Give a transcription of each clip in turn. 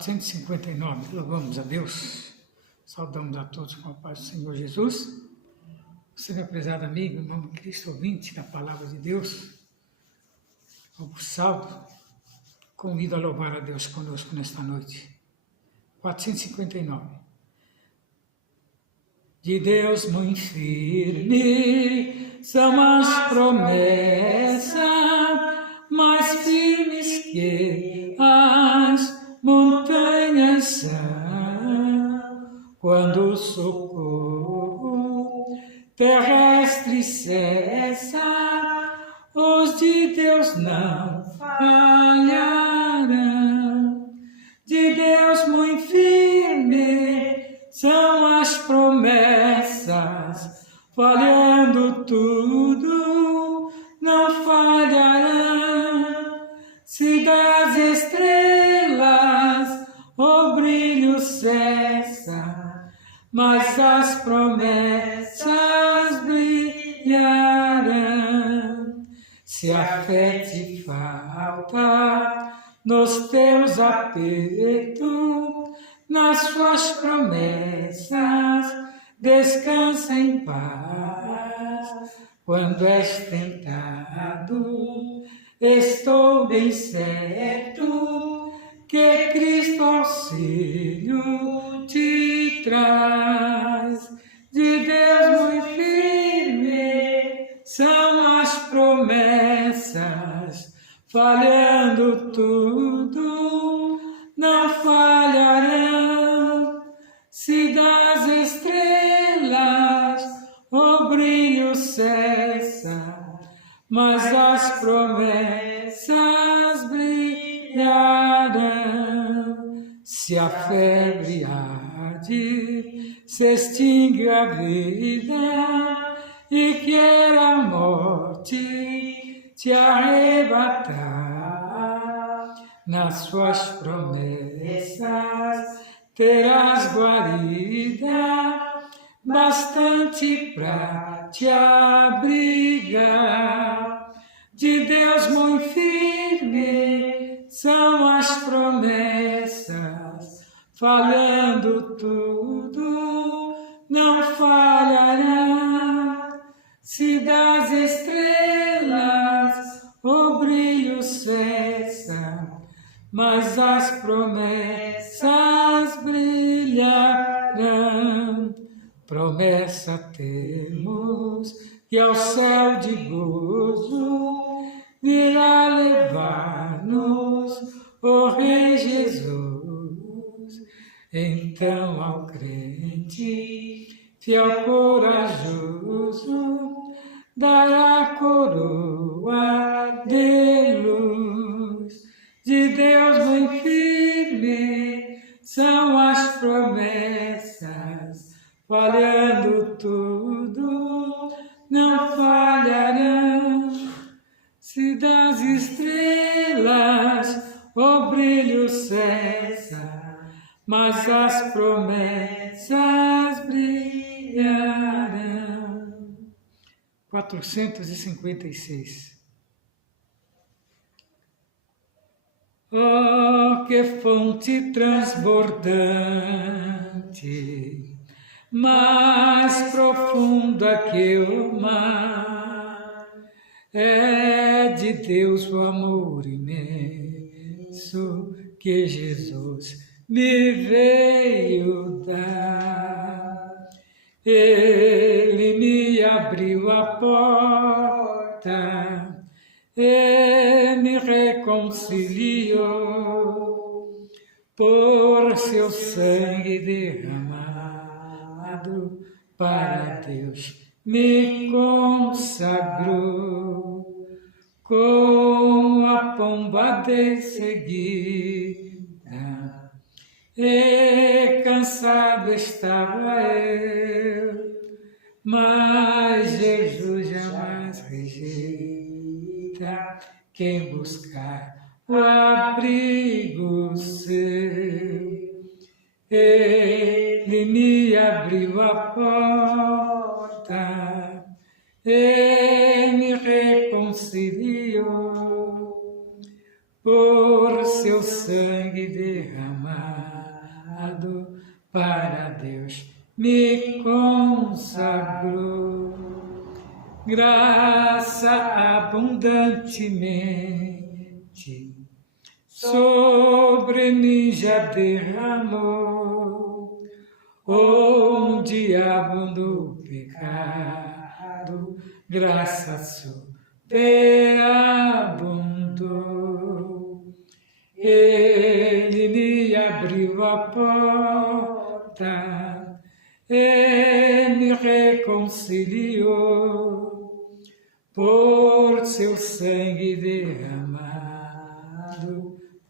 459, louvamos a Deus, saudamos a todos com a paz do Senhor Jesus. Você, meu prezado amigo, irmão Cristo, ouvinte da Palavra de Deus, o salvo, convido a louvar a Deus conosco nesta noite. 459. De Deus muito firme são as promessas, mais firmes que as montanhas são, quando o socorro terrestre cessa, os de Deus não falharão. De Deus muito firme são as promessas, falhando tudo, não falharão. Se das estrelas o brilho cessa, mas as promessas brilharão. Se a fé te falta nos teus apertos, nas suas promessas descansa em paz. Quando és tentado, estou bem certo que Cristo auxílio te traz. De Deus muito firme são as promessas, falhando tudo, não falharão. Se das estrelas o brilho cessa, mas as promessas brilharão. Se a febre arde, se extingue a vida, e quer a morte te arrebatar, nas suas promessas terás guarida, bastante pra te abrigar. De Deus muito firme são as promessas, falhando tudo, não falharão. Se das estrelas o brilho cessa, mas as promessas brilharão. Promessa temos que ao céu de gozo virá levar-nos o Rei Jesus. Então ao crente, fiel corajoso, dará coroa de luz. De Deus muito firme são as promessas, falhando tudo, não falharão. Se das estrelas o brilho cessa, mas as promessas brilharão. 456. Oh, que fonte transbordante, mais profunda que o mar, é de Deus o amor imenso que Jesus me veio dar. Ele me abriu a porta e me reconciliou, por seu sangue derramado para Deus me consagrou. Com a pomba de seguida, e cansado estava eu, mas Jesus jamais rejeita quem buscar o abrigo seu. Ele me abriu a porta e me reconciliou, por seu sangue derramado para Deus me consagro. Graça abundantemente sobre mim já derramou, onde abundou o pecado, graça superabundou. Ele me abriu a porta e me reconciliou, por seu sangue derramado,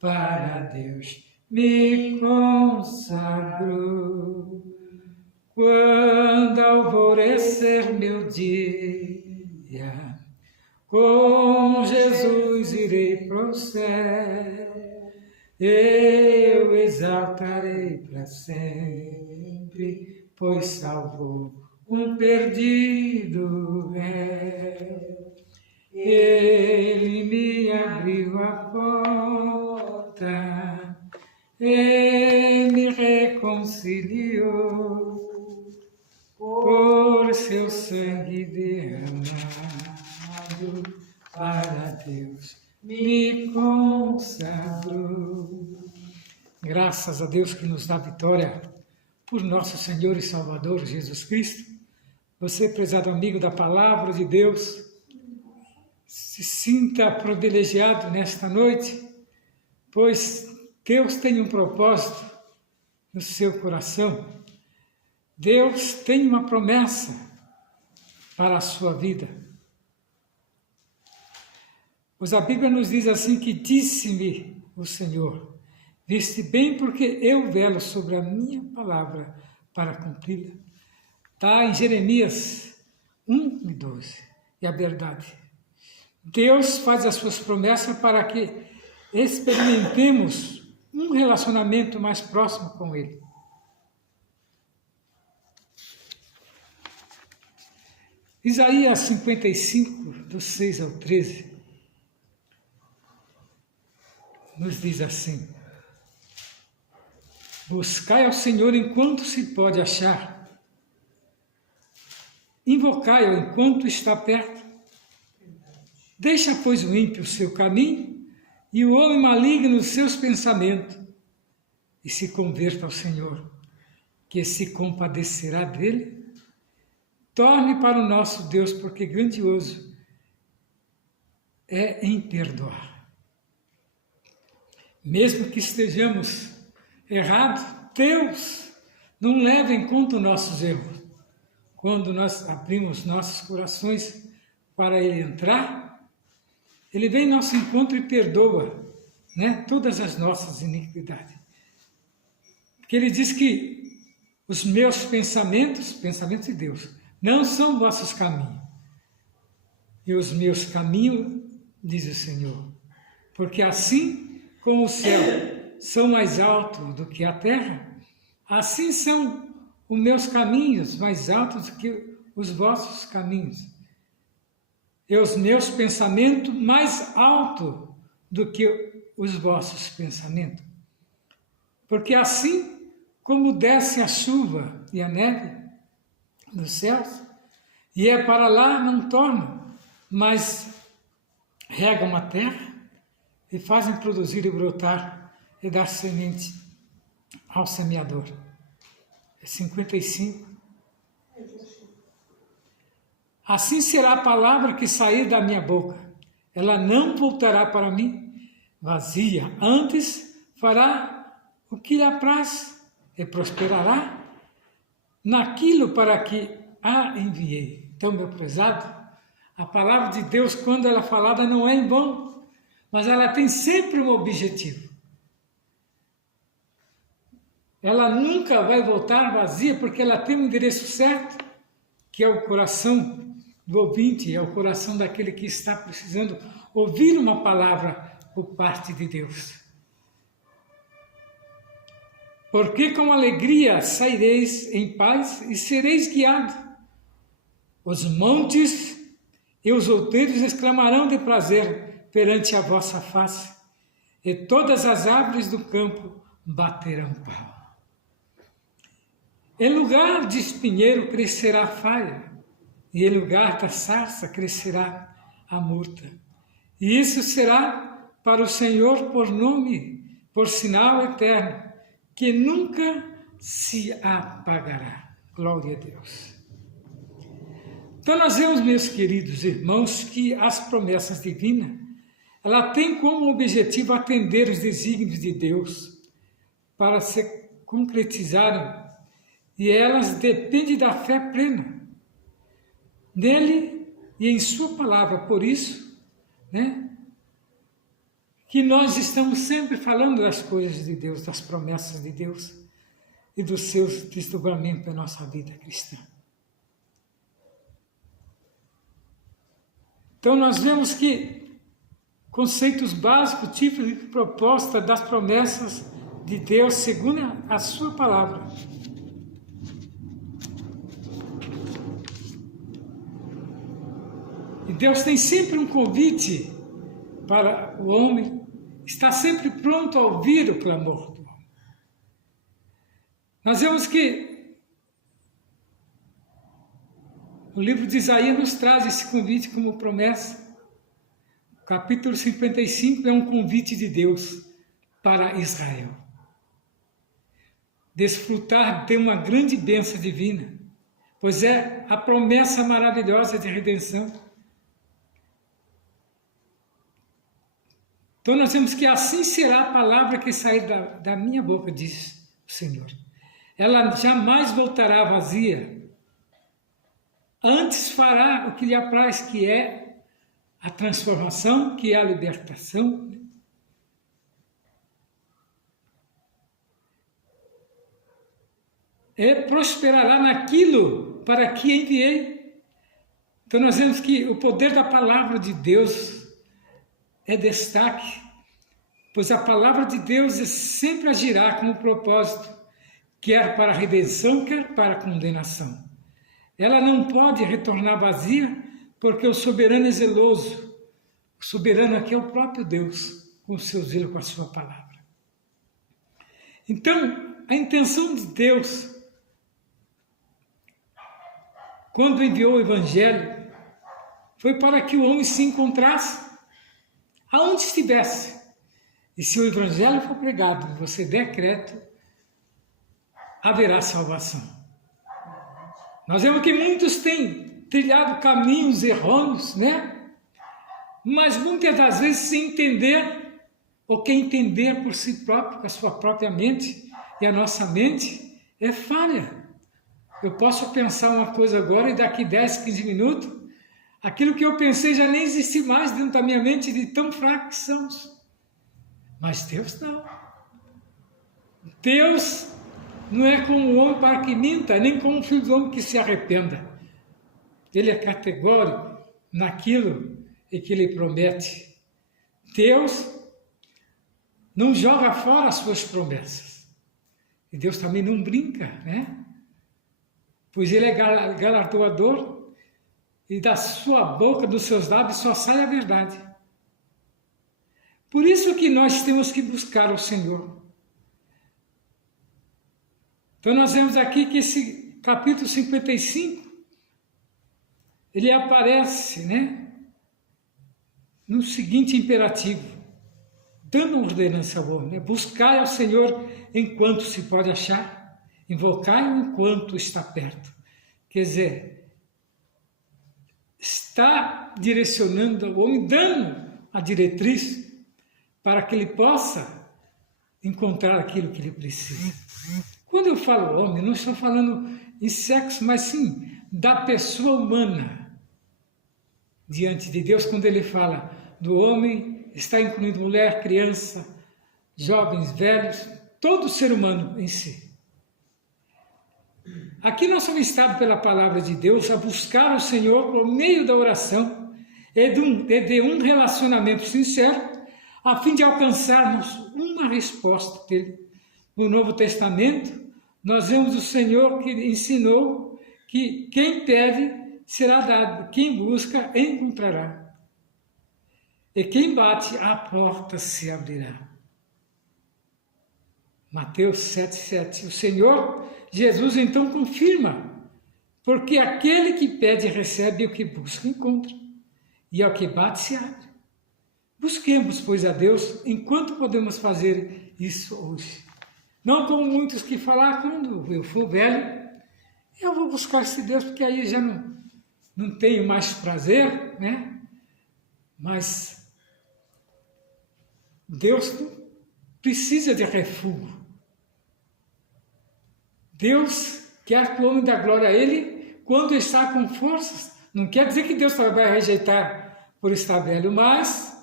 para Deus me consagrou. Quando alvorecer meu dia, com Jesus irei pro céu, eu exaltarei para sempre, pois salvou um perdido é. Ele me abriu a porta e me reconciliou, por seu sangue derramado, para Deus me consagrou. Graças a Deus que nos dá vitória por nosso Senhor e Salvador Jesus Cristo. Você, prezado amigo da Palavra de Deus, se sinta privilegiado nesta noite, pois Deus tem um propósito no seu coração. Deus tem uma promessa para a sua vida. Pois a Bíblia nos diz assim que disse-me o Senhor, viste bem porque eu velo sobre a minha palavra para cumpri-la. Está em Jeremias 1:12, e a verdade. Deus faz as suas promessas para que experimentemos um relacionamento mais próximo com Ele. Isaías 55, do 6 ao 13, nos diz assim: buscai ao Senhor enquanto se pode achar, invocai-o enquanto está perto. Deixa, pois, o ímpio o seu caminho e o homem maligno os seus pensamentos, e se converta ao Senhor, que se compadecerá dele. Torne para o nosso Deus, porque grandioso é em perdoar. Mesmo que estejamos errados, Deus não leva em conta os nossos erros. Quando nós abrimos nossos corações para Ele entrar, Ele vem em nosso encontro e perdoa, né, todas as nossas iniquidades. Porque Ele diz que os meus pensamentos, pensamentos de Deus, não são vossos caminhos. E os meus caminhos, diz o Senhor, porque assim como o céu são mais altos do que a terra, assim são os meus caminhos mais altos do que os vossos caminhos. E os meus pensamentos mais altos do que os vossos pensamentos. Porque assim como desce a chuva e a neve dos céus, e é para lá não torna, mas regam a terra e fazem produzir e brotar e dar semente ao semeador. É 55. Assim será a palavra que sair da minha boca. Ela não voltará para mim vazia, antes fará o que lhe apraz e prosperará naquilo para que a enviei. Então, meu prezado, a palavra de Deus, quando ela é falada, não é em vão, mas ela tem sempre um objetivo. Ela nunca vai voltar vazia, porque ela tem um endereço certo, que é o coração do ouvinte, é o coração daquele que está precisando ouvir uma palavra por parte de Deus. Porque com alegria saireis em paz e sereis guiados. Os montes e os outeiros exclamarão de prazer perante a vossa face, e todas as árvores do campo baterão palma. Em lugar de espinheiro crescerá a faia, e em lugar da sarça crescerá a murta. E isso será para o Senhor por nome, por sinal eterno, que nunca se apagará. Glória a Deus. Então nós vemos, meus queridos irmãos, que as promessas divinas, ela tem como objetivo atender os desígnios de Deus para se concretizarem, e elas dependem da fé plena nele e em sua palavra. Por isso, que nós estamos sempre falando das coisas de Deus, das promessas de Deus e dos seus desdobramentos na nossa vida cristã. Então nós vemos que conceitos básicos, tipos de proposta das promessas de Deus segundo a sua palavra. E Deus tem sempre um convite para o homem, está sempre pronto a ouvir o clamor do homem. Nós vemos que o livro de Isaías nos traz esse convite como promessa. O capítulo 55 é um convite de Deus para Israel. Desfrutar de uma grande bênção divina, pois é a promessa maravilhosa de redenção. Então nós vemos que assim será a palavra que sair da minha boca, diz o Senhor. Ela jamais voltará vazia. Antes fará o que lhe apraz, que é a transformação, que é a libertação. Prosperará naquilo para que enviei. Então nós vemos que o poder da palavra de Deus é destaque, pois a palavra de Deus sempre agirá com um propósito, quer para a redenção, quer para a condenação. Ela não pode retornar vazia, porque o soberano é zeloso. O soberano aqui é o próprio Deus, com o seu zelo, com a sua palavra. Então, a intenção de Deus, quando enviou o Evangelho, foi para que o homem se encontrasse aonde estivesse. E se o Evangelho for pregado, você der crédito, haverá salvação. Nós vemos que muitos têm trilhado caminhos errôneos, Mas muitas das vezes sem entender, ou quem entender por si próprio, com a sua própria mente, e a nossa mente é falha. Eu posso pensar uma coisa agora e daqui 10, 15 minutos, aquilo que eu pensei já nem existe mais dentro da minha mente, de tão fracos que somos. Mas Deus não. Deus não é como o homem para que minta, nem como o filho do homem que se arrependa. Ele é categórico naquilo que ele promete. Deus não joga fora as suas promessas. E Deus também não brinca, Pois ele é galardoador e da sua boca, dos seus lábios, só sai a verdade. Por isso que nós temos que buscar o Senhor. Então nós vemos aqui que esse capítulo 55, ele aparece, no seguinte imperativo, dando ordenança ao homem, buscai ao Senhor enquanto se pode achar, invocai-o enquanto está perto. Quer dizer, está direcionando ao homem, dando a diretriz para que ele possa encontrar aquilo que ele precisa. Quando eu falo homem, não estou falando em sexo, mas sim da pessoa humana diante de Deus. Quando ele fala do homem, está incluindo mulher, criança, jovens, velhos, todo ser humano em si. Aqui nós somos instados pela palavra de Deus a buscar o Senhor por meio da oração e de um relacionamento sincero, a fim de alcançarmos uma resposta dele. No Novo Testamento, nós vemos o Senhor que ensinou que quem pede será dado, quem busca encontrará, e quem bate a porta se abrirá. Mateus 7,7. O Senhor Jesus então confirma, porque aquele que pede recebe, o que busca encontra, e ao que bate se abre. Busquemos, pois, a Deus enquanto podemos fazer isso hoje. Não como muitos que falam, quando eu for velho, eu vou buscar esse Deus, porque aí já não tenho mais prazer, né? Mas Deus precisa de refúgio. Deus quer que o homem dê glória a Ele quando está com forças. Não quer dizer que Deus vai rejeitar por estar velho, mas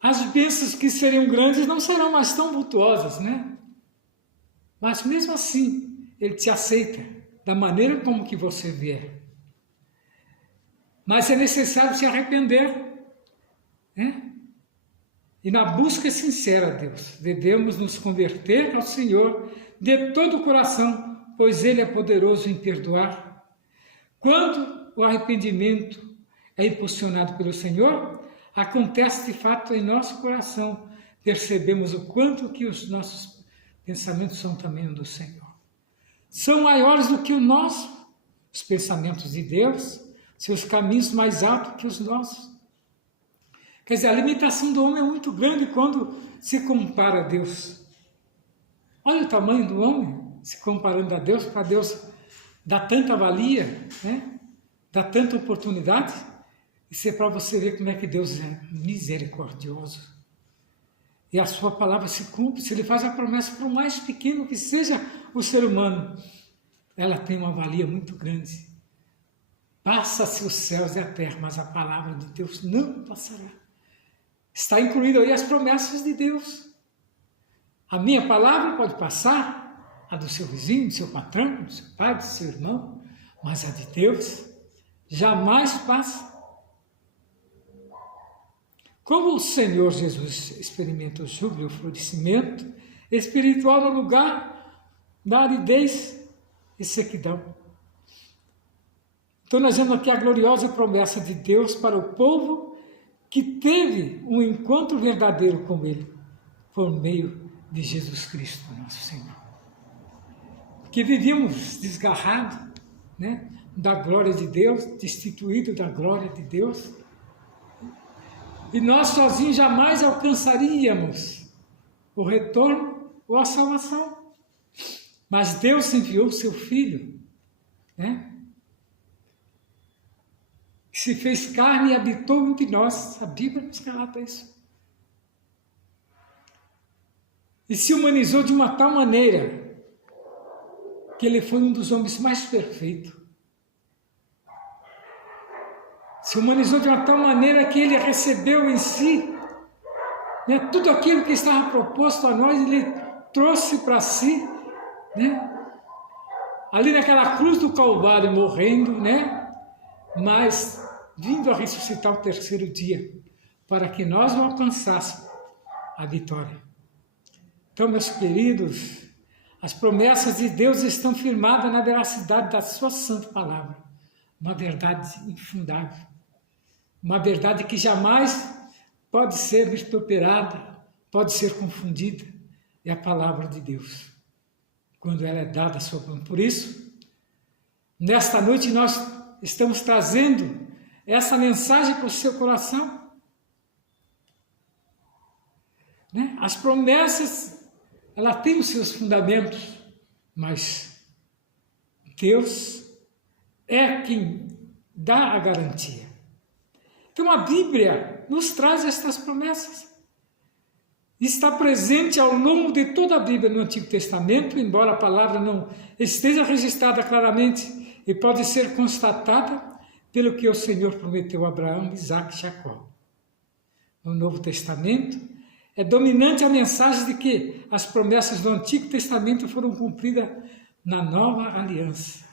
as bênçãos que seriam grandes não serão mais tão vultuosas, né? Mas mesmo assim, Ele te aceita da maneira como que você vier. Mas é necessário se arrepender, né? E na busca sincera a Deus, devemos nos converter ao Senhor de todo o coração, pois Ele é poderoso em perdoar. Quando o arrependimento é impulsionado pelo Senhor, acontece de fato em nosso coração, percebemos o quanto que os nossos pensamentos são também do Senhor. São maiores do que o nosso, os pensamentos de Deus, seus caminhos mais altos que os nossos. Quer dizer, a limitação do homem é muito grande quando se compara a Deus. Olha o tamanho do homem, se comparando a Deus, para Deus dar tanta valia, né? Dar tanta oportunidade. Isso é para você ver como é que Deus é misericordioso. E a sua palavra se cumpre, se Ele faz a promessa para o mais pequeno que seja o ser humano, ela tem uma valia muito grande. Passa-se os céus e a terra, mas a palavra de Deus não passará. Está incluído aí as promessas de Deus. A minha palavra pode passar, a do seu vizinho, do seu patrão, do seu pai, do seu irmão, mas a de Deus jamais passa. Como o Senhor Jesus experimenta o júbilo e o florescimento espiritual no lugar da aridez e sequidão. Então nós vemos aqui a gloriosa promessa de Deus para o povo que teve um encontro verdadeiro com Ele, por meio de Jesus Cristo, nosso Senhor. Que vivíamos desgarrados, né, da glória de Deus, destituídos da glória de Deus, e nós sozinhos jamais alcançaríamos o retorno ou a salvação. Mas Deus enviou o seu Filho, né? Que se fez carne e habitou entre nós. A Bíblia nos relata isso. E se humanizou de uma tal maneira que Ele foi um dos homens mais perfeitos. Se humanizou de uma tal maneira que Ele recebeu em si, né, tudo aquilo que estava proposto a nós, Ele trouxe para si, né, ali naquela cruz do Calvário, morrendo, né, mas vindo a ressuscitar o terceiro dia, para que nós o alcançássemos a vitória. Então, meus queridos, as promessas de Deus estão firmadas na veracidade da sua santa palavra, uma verdade infundável. Uma verdade que jamais pode ser vituperada, pode ser confundida. É a palavra de Deus, quando ela é dada sobre. Por isso, nesta noite nós estamos trazendo essa mensagem para o seu coração. Né? As promessas, ela tem os seus fundamentos, mas Deus é quem dá a garantia. Então a Bíblia nos traz estas promessas. Está presente ao longo de toda a Bíblia no Antigo Testamento, embora a palavra não esteja registrada claramente e pode ser constatada pelo que o Senhor prometeu a Abraão, Isaque e Jacó. No Novo Testamento, é dominante a mensagem de que as promessas do Antigo Testamento foram cumpridas na Nova Aliança.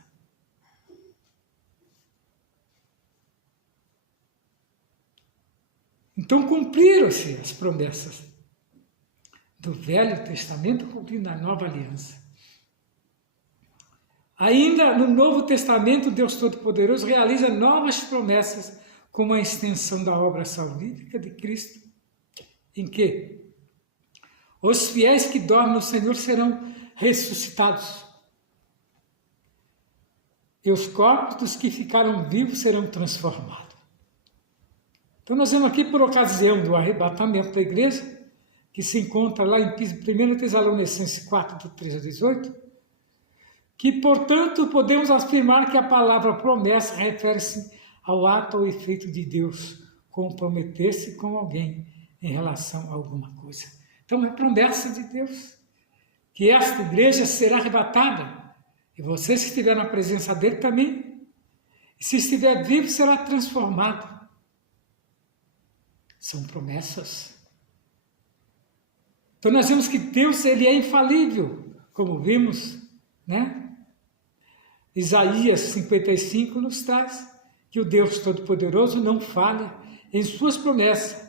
Então cumpriram-se as promessas do Velho Testamento cumprindo a Nova Aliança. Ainda no Novo Testamento, Deus Todo-Poderoso realiza novas promessas como a extensão da obra salvífica de Cristo, em que os fiéis que dormem no Senhor serão ressuscitados e os corpos dos que ficaram vivos serão transformados. Então nós vemos aqui por ocasião do arrebatamento da igreja, que se encontra lá em 1 Tessalonicenses 4, do 13 a 18, que, portanto, podemos afirmar que a palavra promessa refere-se ao ato ou efeito de Deus comprometer-se com alguém em relação a alguma coisa. Então é promessa de Deus que esta igreja será arrebatada, e você, se estiver na presença dele também, e se estiver vivo, será transformado. São promessas. Então nós vemos que Deus, ele é infalível, como vimos, né? Isaías 55 nos traz que o Deus Todo-Poderoso não falha em suas promessas,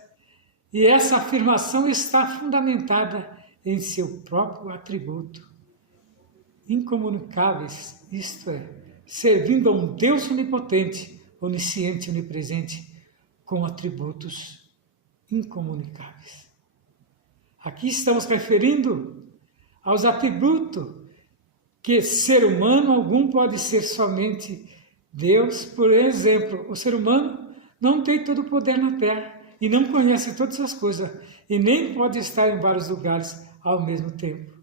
e essa afirmação está fundamentada em seu próprio atributo. Incomunicáveis, isto é, servindo a um Deus onipotente, onisciente, onipresente, com atributos incomunicáveis. Aqui estamos referindo aos atributos que ser humano algum pode ser somente Deus. Por exemplo, o ser humano não tem todo o poder na terra e não conhece todas as coisas e nem pode estar em vários lugares ao mesmo tempo.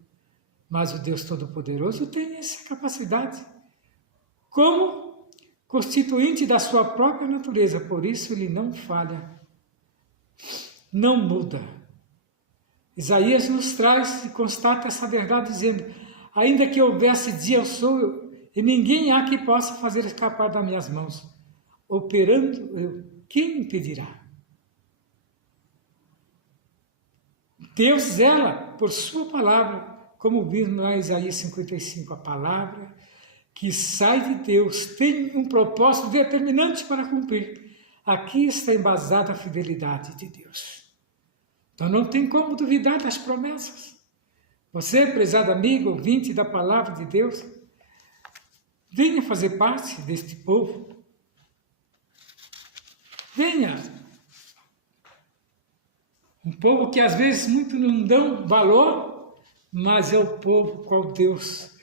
Mas o Deus Todo-Poderoso tem essa capacidade como constituinte da sua própria natureza, por isso ele não falha, não muda. Isaías nos traz e constata essa verdade dizendo: ainda que houvesse dia, eu sou, e ninguém há que possa fazer escapar das minhas mãos. Operando eu, quem impedirá? Deus zela por sua palavra, como vimos lá em Isaías 55, a palavra que sai de Deus tem um propósito determinante para cumprir. Aqui está embasada a fidelidade de Deus. Então não tem como duvidar das promessas. Você, prezado amigo, ouvinte da palavra de Deus, venha fazer parte deste povo. Venha. Um povo que às vezes muito não dão valor, mas é o povo qual Deus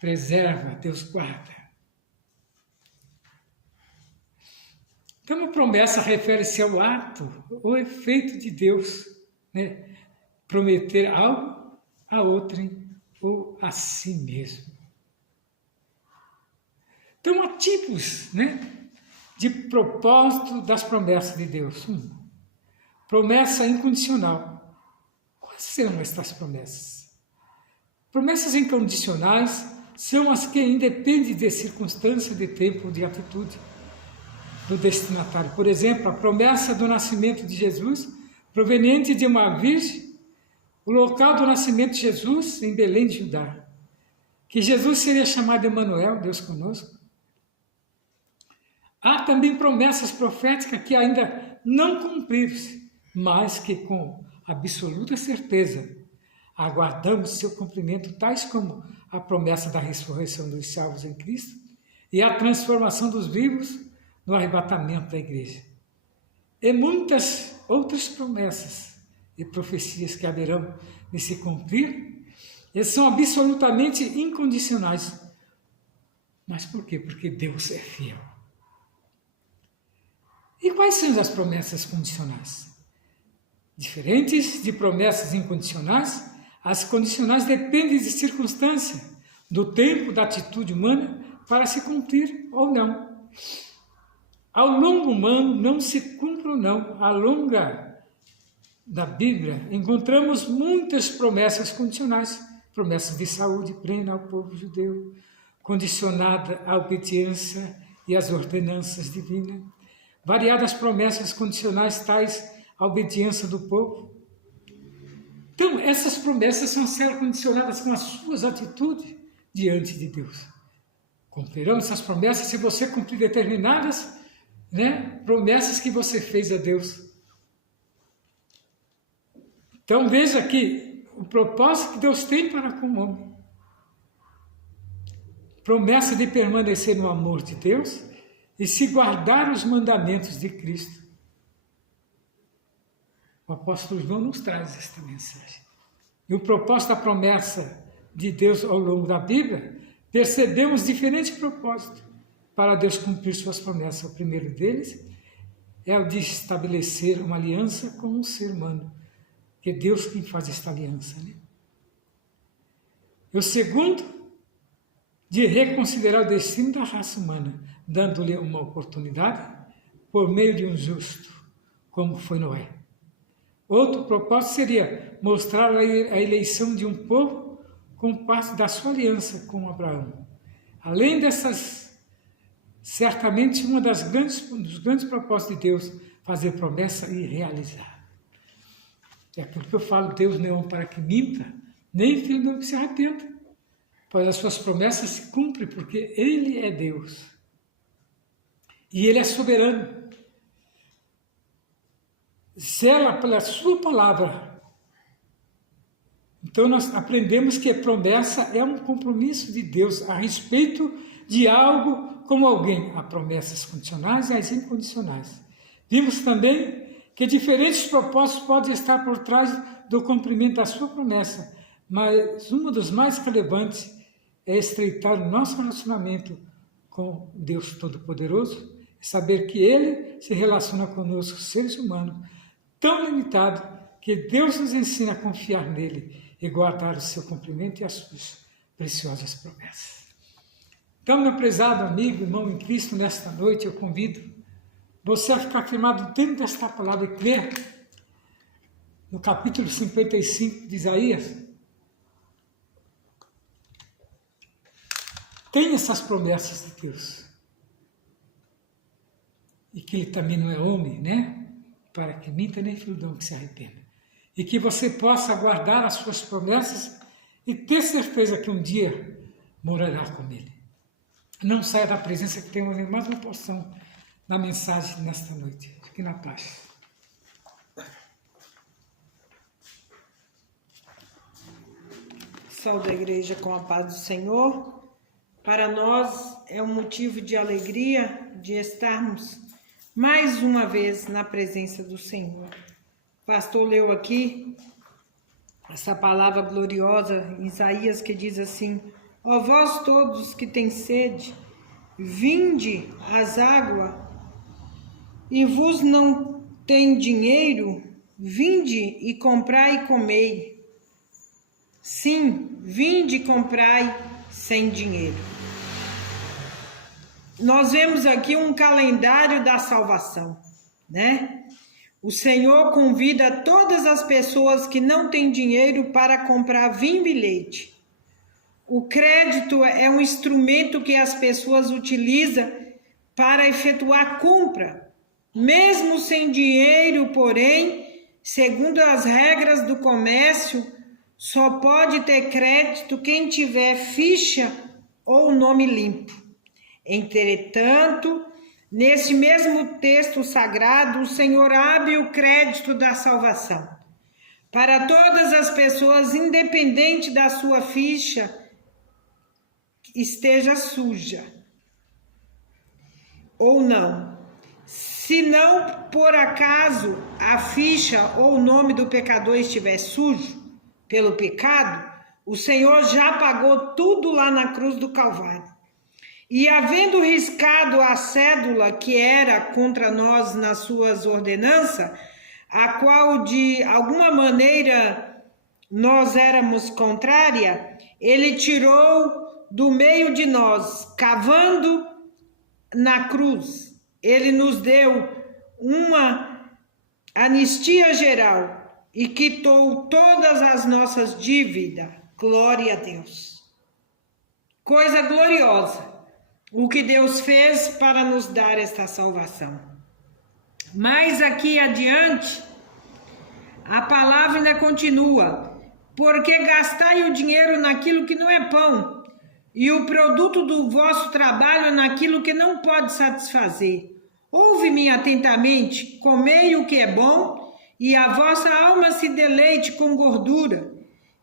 preserva, Deus guarda. Então a promessa refere-se ao ato, ao efeito de Deus, né? Prometer algo a outrem ou a si mesmo. Então há tipos, né, de propósito das promessas de Deus. Promessa incondicional. Quais são estas promessas? Promessas incondicionais são as que independem de circunstância, de tempo, de atitude do destinatário. Por exemplo, a promessa do nascimento de Jesus, proveniente de uma virgem, o local do nascimento de Jesus em Belém de Judá, que Jesus seria chamado Emanuel, Deus conosco. Há também promessas proféticas que ainda não cumpriram-se, mas que com absoluta certeza aguardamos seu cumprimento, tais como a promessa da ressurreição dos salvos em Cristo e a transformação dos vivos no arrebatamento da igreja. E muitas outras promessas e profecias que haverão de se cumprir, e são absolutamente incondicionais. Mas por quê? Porque Deus é fiel. E quais são as promessas condicionais? Diferentes de promessas incondicionais, as condicionais dependem de circunstância, do tempo, da atitude humana para se cumprir ou não. Ao longo humano não se cumpre ou não. Ao longo da Bíblia encontramos muitas promessas condicionais, promessas de saúde plena ao povo judeu, condicionada à obediência e às ordenanças divinas, variadas promessas condicionais tais à obediência do povo. Então, essas promessas são ser condicionadas com as suas atitudes diante de Deus. Cumprirão essas promessas se você cumprir determinadas, né, promessas que você fez a Deus. Então, veja aqui o propósito que Deus tem para com o homem. Promessa de permanecer no amor de Deus e se guardar os mandamentos de Cristo. O apóstolo João nos traz esta mensagem. E o propósito da promessa de Deus ao longo da Bíblia percebemos diferentes propósitos para Deus cumprir suas promessas. O primeiro deles é o de estabelecer uma aliança com o ser humano, que é Deus quem faz esta aliança, né? E o segundo, de reconsiderar o destino da raça humana, dando-lhe uma oportunidade por meio de um justo, como foi Noé. Outro propósito seria mostrar a eleição de um povo como parte da sua aliança com Abraão. Além dessas, certamente um dos grandes propósitos de Deus, fazer promessa e realizar. É aquilo que eu falo, Deus não é homem para que minta, nem filho do homem que se arrependa, pois as suas promessas se cumprem, porque Ele é Deus. E Ele é soberano. Zela pela sua palavra. Então nós aprendemos que a promessa é um compromisso de Deus a respeito de algo como alguém. Há promessas condicionais e as incondicionais. Vimos também que diferentes propósitos podem estar por trás do cumprimento da sua promessa, mas um dos mais relevantes é estreitar o nosso relacionamento com Deus Todo-Poderoso, saber que Ele se relaciona conosco, seres humanos, tão limitado que Deus nos ensina a confiar nele e guardar o seu cumprimento e as suas preciosas promessas. Então, meu prezado amigo, irmão em Cristo, nesta noite eu convido você a ficar firmado dentro desta palavra e crer no capítulo 55 de Isaías. Tem essas promessas de Deus. E que Ele também não é homem, né? Para que minta nem filho do homem que se arrependa. E que você possa guardar as suas promessas e ter certeza que um dia morará com Ele. Não saia da presença, que temos mais uma porção da mensagem nesta noite. Fique na paz. Saúde a igreja com a paz do Senhor. Para nós é um motivo de alegria de estarmos mais uma vez na presença do Senhor. O pastor leu aqui essa palavra gloriosa, Isaías, que diz assim: ó vós todos que têm sede, vinde às águas, e vos não tem dinheiro, vinde e comprai e comei. Sim, vinde e comprai sem dinheiro. Nós vemos aqui um calendário da salvação, né? O Senhor convida todas as pessoas que não têm dinheiro para comprar vinho e leite. O crédito é um instrumento que as pessoas utilizam para efetuar compra. Mesmo sem dinheiro, porém, segundo as regras do comércio, só pode ter crédito quem tiver ficha ou nome limpo. Entretanto, nesse mesmo texto sagrado, o Senhor abre o crédito da salvação para todas as pessoas, independente da sua ficha, esteja suja ou não. Se não, por acaso, a ficha ou o nome do pecador estiver sujo pelo pecado, o Senhor já pagou tudo lá na cruz do Calvário. E havendo riscado a cédula que era contra nós nas suas ordenanças, a qual de alguma maneira nós éramos contrária, ele tirou do meio de nós, cavando na cruz. Ele nos deu uma anistia geral e quitou todas as nossas dívidas. Glória a Deus. Coisa gloriosa o que Deus fez para nos dar esta salvação. Mas aqui adiante, a palavra ainda continua: porque gastai o dinheiro naquilo que não é pão, e o produto do vosso trabalho naquilo que não pode satisfazer. Ouve-me atentamente, comei o que é bom, e a vossa alma se deleite com gordura.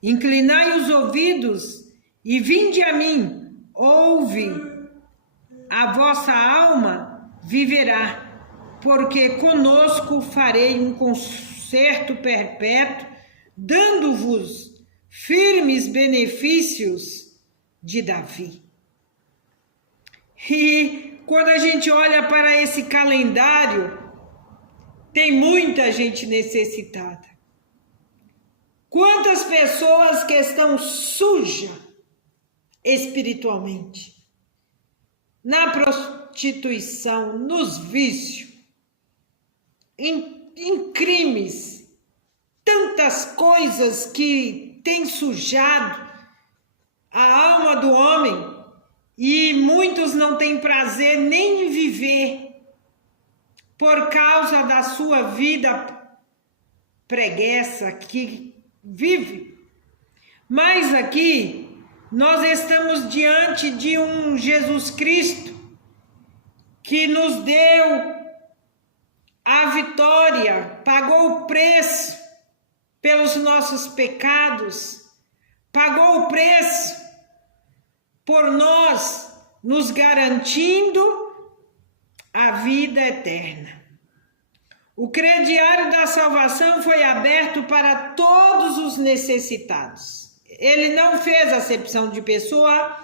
Inclinai os ouvidos e vinde a mim, ouve, a vossa alma viverá, porque conosco farei um concerto perpétuo, dando-vos firmes benefícios de Davi. E quando a gente olha para esse calendário, tem muita gente necessitada. Quantas pessoas que estão sujas espiritualmente, na prostituição, nos vícios, em crimes, tantas coisas que têm sujado a alma do homem, e muitos não têm prazer nem em viver por causa da sua vida preguiça que vive. Mas aqui nós estamos diante de um Jesus Cristo que nos deu a vitória, pagou o preço pelos nossos pecados, pagou o preço por nós, nos garantindo a vida eterna. O crediário da salvação foi aberto para todos os necessitados. Ele não fez acepção de pessoa,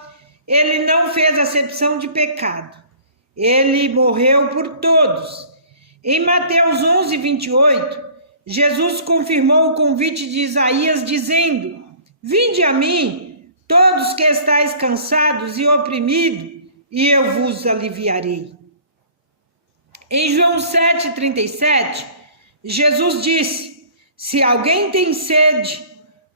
ele não fez acepção de pecado. Ele morreu por todos. Em Mateus 11, 28, Jesus confirmou o convite de Isaías dizendo: vinde a mim, todos que estáis cansados e oprimidos, e eu vos aliviarei. Em João 7,37, Jesus disse: se alguém tem sede,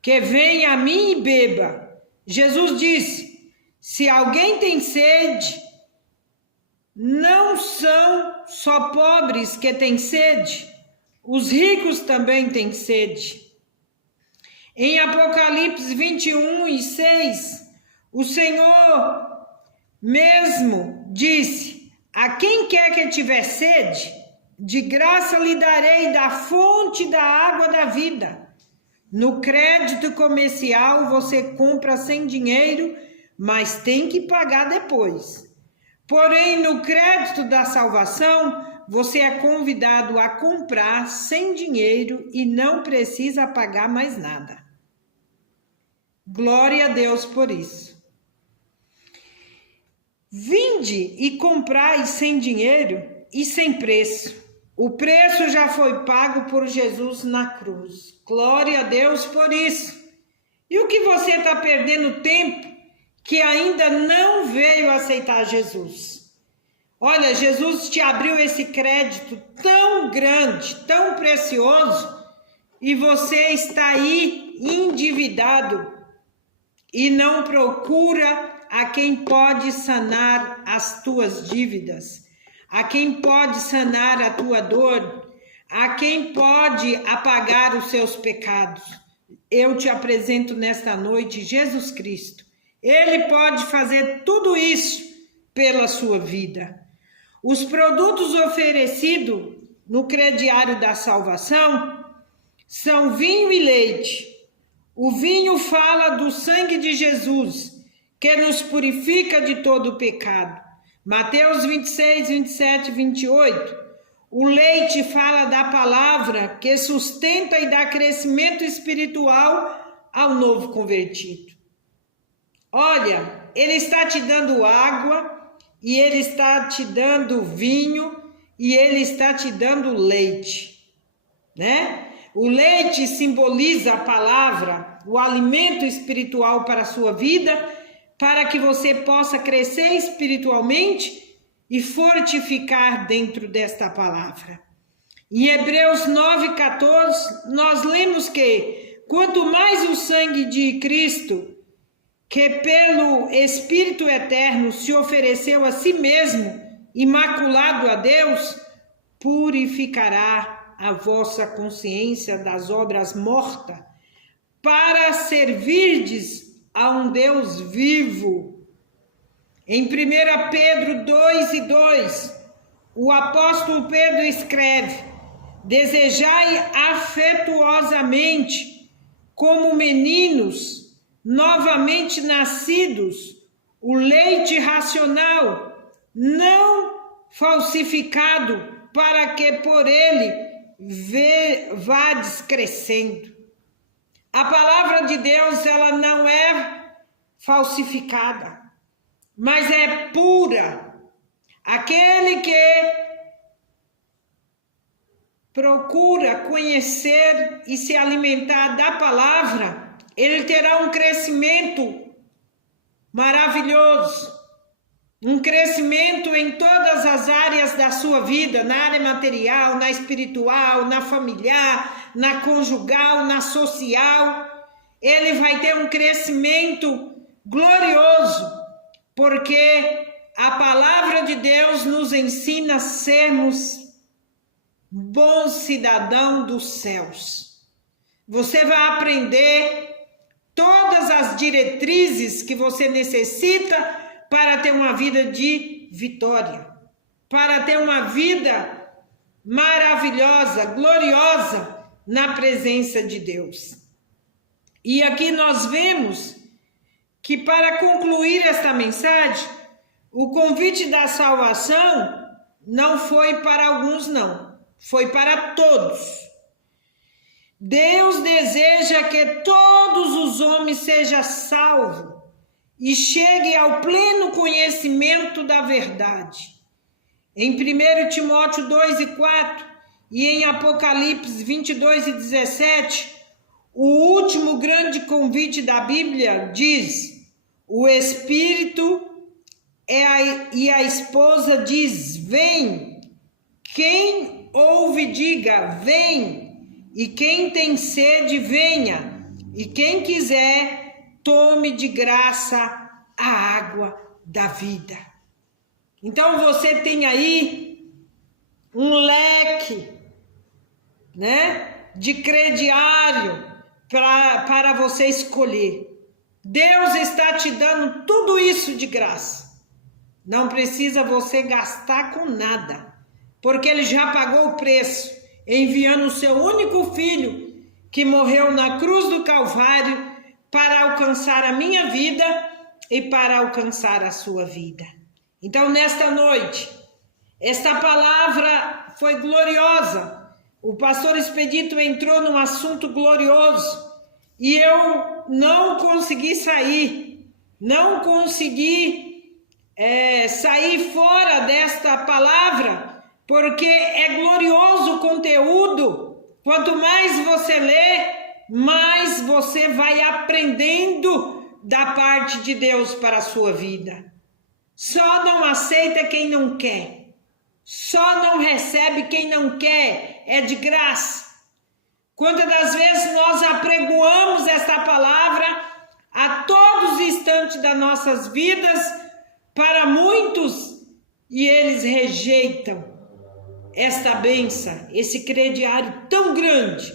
que venha a mim e beba. Jesus disse: se alguém tem sede, não são só pobres que têm sede, os ricos também têm sede. Em Apocalipse 21:6, o Senhor mesmo disse: a quem quer que tiver sede, de graça lhe darei da fonte da água da vida. No crédito comercial você compra sem dinheiro, mas tem que pagar depois. Porém, no crédito da salvação, você é convidado a comprar sem dinheiro e não precisa pagar mais nada. Glória a Deus por isso. Vinde e comprai sem dinheiro e sem preço. O preço já foi pago por Jesus na cruz. Glória a Deus por isso. E o que você está perdendo tempo que ainda não veio aceitar Jesus? Olha, Jesus te abriu esse crédito tão grande, tão precioso, e você está aí endividado e não procura a quem pode sanar as tuas dívidas, a quem pode sanar a tua dor, a quem pode apagar os seus pecados. Eu te apresento nesta noite Jesus Cristo. Ele pode fazer tudo isso pela sua vida. Os produtos oferecidos no crediário da salvação são vinho e leite. O vinho fala do sangue de Jesus, que nos purifica de todo o pecado. Mateus 26, 27 e 28. O leite fala da palavra que sustenta e dá crescimento espiritual ao novo convertido. Olha, ele está te dando água, e ele está te dando vinho, e ele está te dando leite, né? O leite simboliza a palavra, o alimento espiritual para a sua vida, para que você possa crescer espiritualmente e fortificar dentro desta palavra. Em Hebreus 9,14, nós lemos que quanto mais o sangue de Cristo, que pelo Espírito Eterno se ofereceu a si mesmo, imaculado a Deus, purificará a vossa consciência das obras mortas, para servirdes a um Deus vivo. Em 1 Pedro 2:2, o apóstolo Pedro escreve: desejai afetuosamente, como meninos novamente nascidos, o leite racional, não falsificado, para que por ele vades crescendo. A palavra de Deus, ela não é falsificada, mas é pura, Aquele que procura conhecer e se alimentar da palavra, ele terá um crescimento maravilhoso, um crescimento em todas as áreas da sua vida, na área material, na espiritual, na familiar, na conjugal, na social. Ele vai ter um crescimento glorioso, porque a palavra de Deus nos ensina a sermos bons cidadãos dos céus. Você vai aprender todas as diretrizes que você necessita para ter uma vida de vitória, para ter uma vida maravilhosa, gloriosa na presença de Deus. E aqui nós vemos que, para concluir esta mensagem, o convite da salvação não foi para alguns, não, foi para todos. Deus deseja que todos os homens sejam salvos e cheguem ao pleno conhecimento da verdade. Em 1 Timóteo 2:4 e em Apocalipse 22:17, o último grande convite da Bíblia diz: o Espírito e a esposa diz: vem. Quem ouve, diga: vem. E quem tem sede, venha. E quem quiser, tome de graça a água da vida. Então você tem aí um leque, né, de crediário para você escolher. Deus está te dando tudo isso de graça. Não precisa você gastar com nada, porque Ele já pagou o preço, enviando o seu único filho, que morreu na cruz do Calvário, para alcançar a minha vida e para alcançar a sua vida. Então, nesta noite, esta palavra foi gloriosa. O pastor Expedito entrou num assunto glorioso e eu não consegui sair, não consegui sair fora desta palavra, porque é glorioso o conteúdo. Quanto mais você lê, mais você vai aprendendo da parte de Deus para a sua vida. Só não aceita quem não quer. Só não recebe quem não quer. É de graça. Quantas das vezes nós apregoamos esta palavra a todos os instantes das nossas vidas para muitos, e eles rejeitam esta bênção, esse crediário tão grande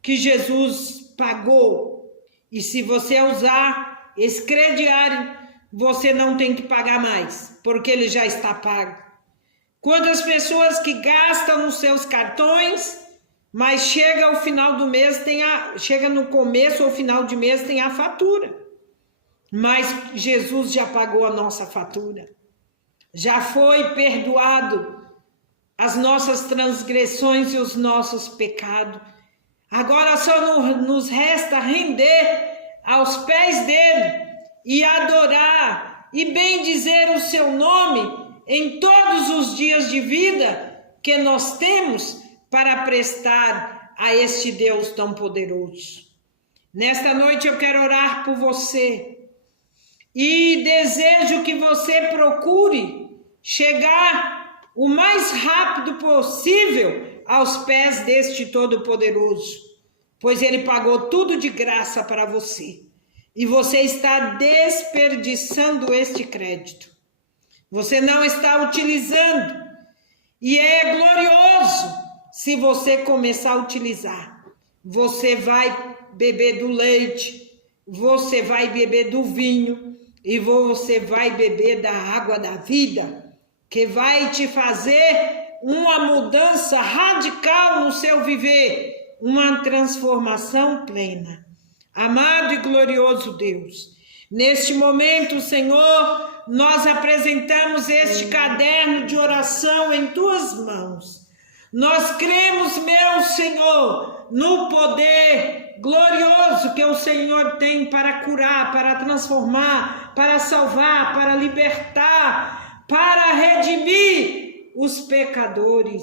que Jesus pagou. E se você usar esse crediário, você não tem que pagar mais, porque ele já está pago. Quantas pessoas que gastam nos seus cartões, mas chega ao final do mês, chega no começo ou final de mês, tem a fatura. Mas Jesus já pagou a nossa fatura. Já foi perdoado as nossas transgressões e os nossos pecados. Agora só nos resta render aos pés dele e adorar e bendizer o seu nome em todos os dias de vida que nós temos para prestar a este Deus tão poderoso. Nesta noite eu quero orar por você e desejo que você procure chegar o mais rápido possível aos pés deste Todo-Poderoso, pois Ele pagou tudo de graça para você e você está desperdiçando este crédito. Você não está utilizando, e é glorioso se você começar a utilizar. Você vai beber do leite, você vai beber do vinho e você vai beber da água da vida, que vai te fazer uma mudança radical no seu viver, uma transformação plena. Amado e glorioso Deus, neste momento, Senhor, nós apresentamos este caderno de oração em tuas mãos. Nós cremos, meu Senhor, no poder glorioso que o Senhor tem para curar, para transformar, para salvar, para libertar, para redimir os pecadores.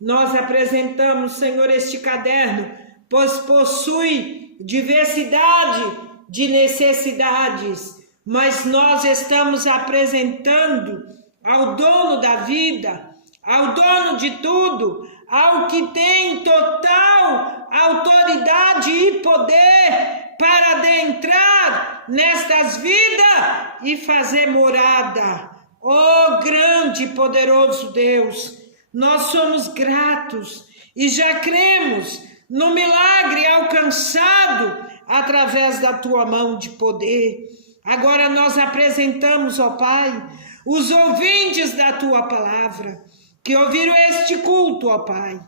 Nós apresentamos, Senhor, este caderno, pois possui diversidade de necessidades, mas nós estamos apresentando ao dono da vida, ao dono de tudo, ao que tem total autoridade e poder para adentrar nestas vidas e fazer morada. Oh, grande e poderoso Deus, nós somos gratos e já cremos no milagre alcançado através da tua mão de poder. Agora nós apresentamos, ó Pai, os ouvintes da tua palavra, que ouviram este culto, ó Pai,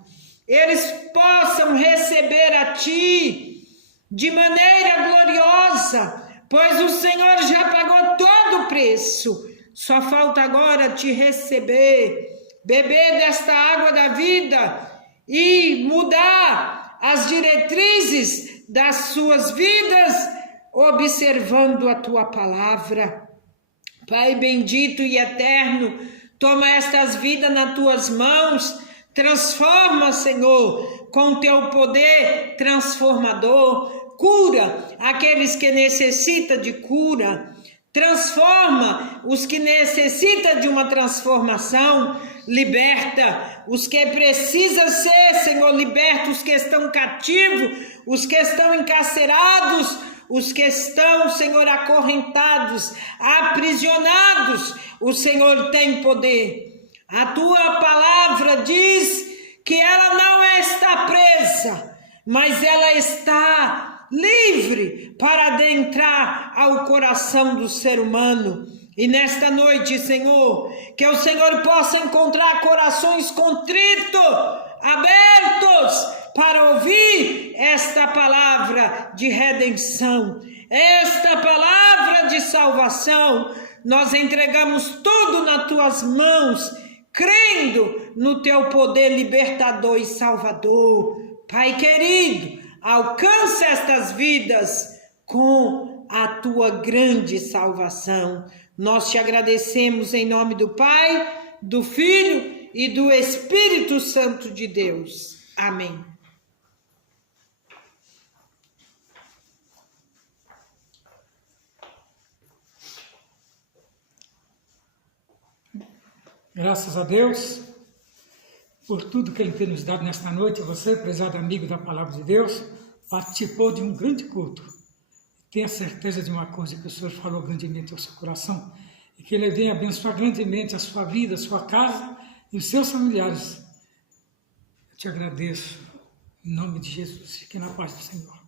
eles possam receber a ti de maneira gloriosa, pois o Senhor já pagou todo o preço. Só falta agora te receber, beber desta água da vida e mudar as diretrizes das suas vidas, observando a tua palavra. Pai bendito e eterno, toma estas vidas nas tuas mãos, transforma, Senhor, com teu poder transformador, cura aqueles que necessitam de cura, transforma os que necessitam de uma transformação, liberta os que precisam ser, Senhor, liberta os que estão cativos, os que estão encarcerados, os que estão, Senhor, acorrentados, aprisionados. O Senhor tem poder. A tua palavra diz que ela não está presa, mas ela está livre para adentrar ao coração do ser humano. E nesta noite, Senhor, que o Senhor possa encontrar corações contritos, abertos, para ouvir esta palavra de redenção, esta palavra de salvação. Nós entregamos tudo nas tuas mãos, crendo no teu poder libertador e salvador. Pai querido, alcança estas vidas com a tua grande salvação. Nós te agradecemos em nome do Pai, do Filho e do Espírito Santo de Deus. Amém. Graças a Deus por tudo que Ele tem nos dado nesta noite. Você, prezado amigo da Palavra de Deus, participou de um grande culto. Tenha certeza de uma coisa, que o Senhor falou grandemente ao seu coração e que Ele venha abençoar grandemente a sua vida, a sua casa e os seus familiares. Eu te agradeço, em nome de Jesus. Fique na paz do Senhor.